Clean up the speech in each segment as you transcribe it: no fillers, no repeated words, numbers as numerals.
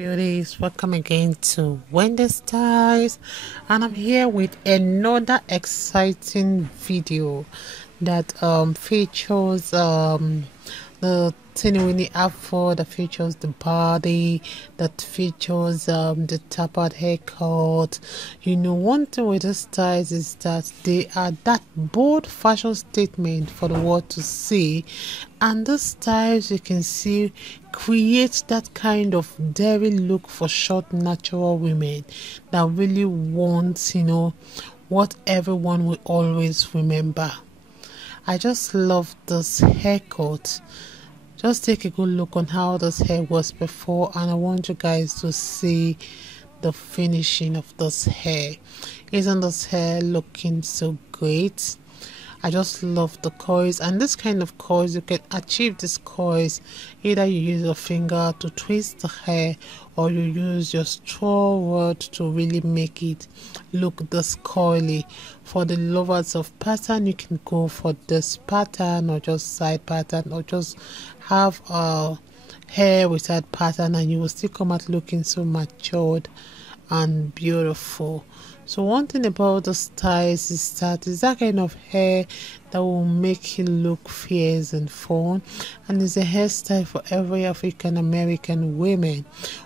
Beauties, welcome again to Wendy Styles, and I'm here with another exciting video that features the teeny weeny afro, that features the body, that features the tapered haircut. You know, one thing with the styles is that they are that bold fashion statement for the world to see, and the styles, you can see, create that kind of daring look for short natural women that really want, you know, what everyone will always remember. I just love this haircut. Just take a good look on how this hair was before, and I want you guys to see the finishing of this hair. Isn't this hair looking so great? I just love the coils, and this kind of coils, you can achieve this coils either you use your finger to twist the hair, or you use your straw rod to really make it look this coily. For the lovers of pattern, you can go for this pattern, or just side pattern, or just have a hair without pattern, and you will still come out looking so matured and beautiful. So one thing about the styles is that it's that kind of hair that will make you look fierce and fun, and it's a hairstyle for every African American women.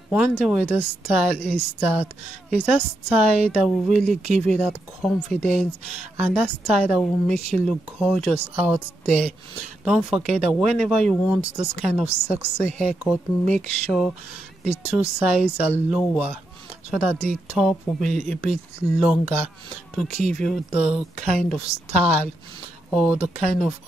One thing with this style is that it's that style that will really give you that confidence, and that style that will make you look gorgeous out there. Don't forget that whenever you want this kind of sexy haircut, make sure the two sides are lower, so that the top will be a bit longer to give you the kind of style, or the kind of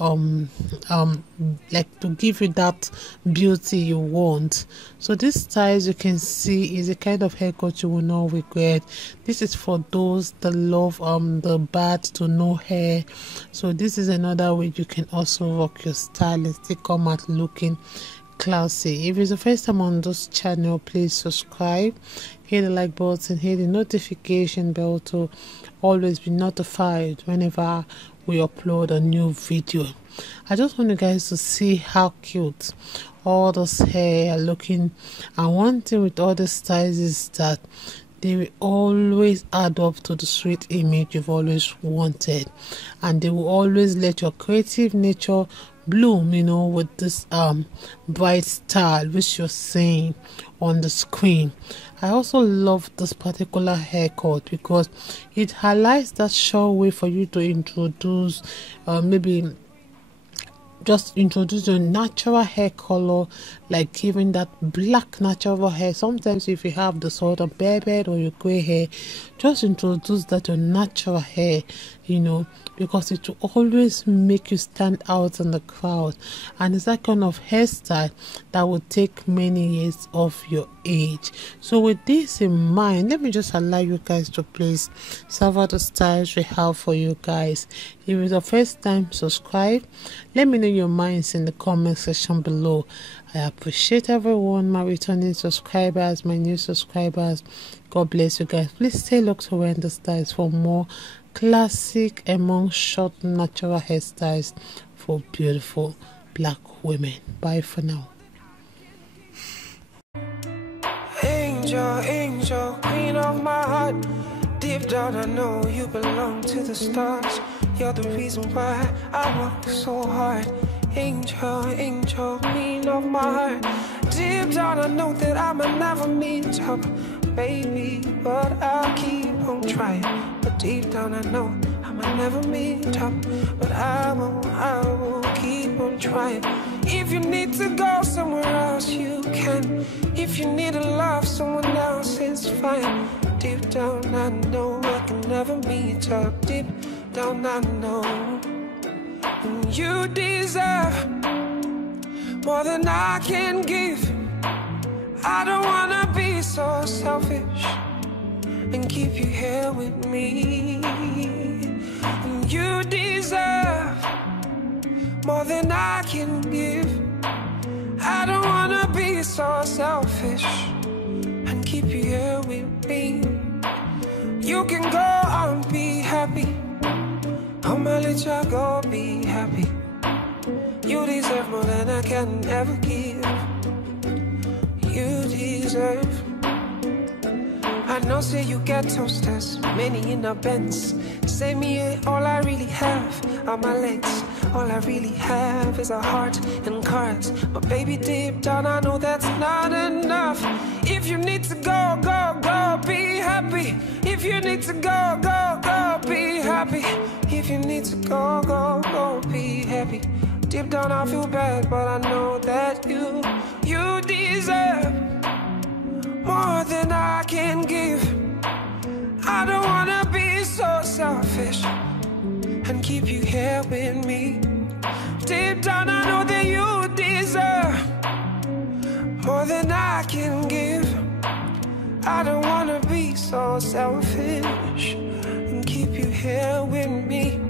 like to give you that beauty you want. So this styles, you can see, is a kind of haircut you will not regret. This is for those that love the bad to no hair. So this is another way you can also rock your style and still come out looking classy. If it's the first time on this channel, please subscribe, hit the like button, hit the notification bell to always be notified whenever we upload a new video. I just want you guys to see how cute all this hair are looking. And one thing with all the styles is that they will always add up to the sweet image you've always wanted, and they will always let your creative nature bloom, you know, with this bright style which you're seeing on the screen. I also love this particular haircut because it highlights that sure way for you to introduce maybe just introduce your natural hair color, like giving that black natural hair. Sometimes if you have the sort of barehead or your gray hair, just introduce that your natural hair, you know, because it will always make you stand out in the crowd, and it's that kind of hairstyle that will take many years of your age. So with this in mind, let me just allow you guys to please several the styles we have for you guys. If it's the first time, subscribe. Let me know your minds in the comment section below. I appreciate everyone, my returning subscribers, my new subscribers. God bless you guys. Please stay locked to Wendy Styles for more classic among short natural hairstyles for beautiful black women. Bye for now. Angel, angel, queen of my heart. Deep down I know you belong to the stars. You're the reason why I work so hard. Angel, angel, queen of my heart. Deep down I know that I might never meet up, baby, but I'll keep on trying. But deep down I know I might never meet up, but I will keep on trying. If you need to go somewhere else, you can. If you need to love someone else, it's fine. Deep down I know I can never meet up. Deep down I know you deserve more than I can give. I don't wanna be so selfish and keep you here with me. You deserve more than I can give. I don't wanna be so selfish and keep you here with me. You can go and be happy. Oh my little girl, be happy. You deserve more than I can ever give. You deserve I know, say you get toasters, many in a Benz. Say me, all I really have are my legs. All I really have is a heart and cards. But baby, deep down, I know that's not enough. If you need to go, go, go, be happy. If you need to go, go, go, be happy. If you need to go, go, go, be happy. Deep down, I feel bad, but I know that you deserve more than I can give. I don't wanna be so selfish and keep you here with me. Deep down, I know that you deserve more than I can give. I don't wanna be so selfish and keep you here with me.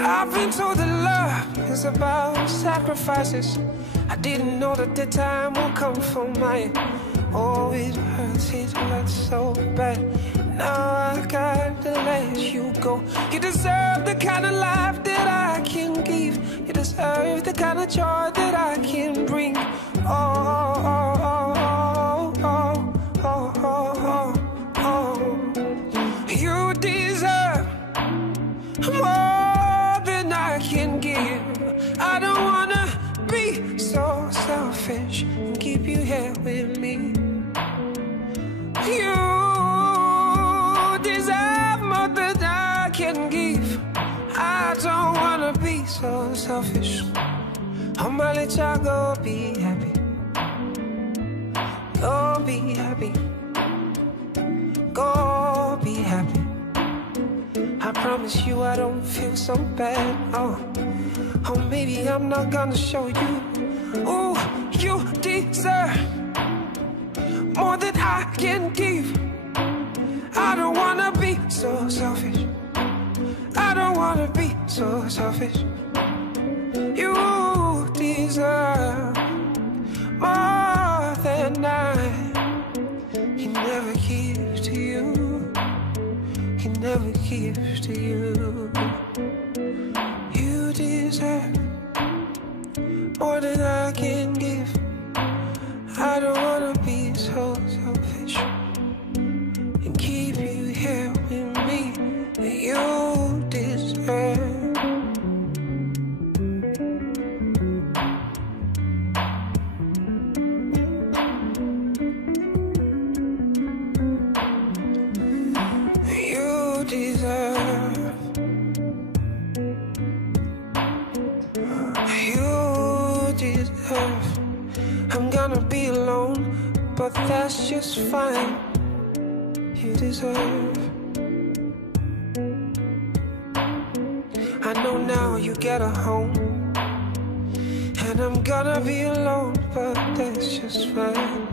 I've been told that love is about sacrifices. I didn't know that the time will come for mine. Oh, it hurts so bad. Now I gotta let you go. You deserve the kind of life that I can give. You deserve the kind of joy that I can bring. Oh, oh, oh, oh, oh, oh, oh, oh. You deserve more than I can give. I don't wanna be so selfish and keep you here with me. You deserve more than I can give. I don't wanna be so selfish. I'ma let y'all go be happy. Go be happy. Go be happy. I promise you I don't feel so bad. Oh, maybe I'm not gonna show you. Oh, you deserve more than I can give. I don't wanna be so selfish. I don't wanna be so selfish. You deserve more than I can never give to you. Can never give to you. You deserve more than I can give. I don't wanna be so selfish and keep you here with me. You deserve. You deserve. You deserve. I'm gonna be alone, but that's just fine. You deserve. I know now you get a home, and I'm gonna be alone, but that's just fine.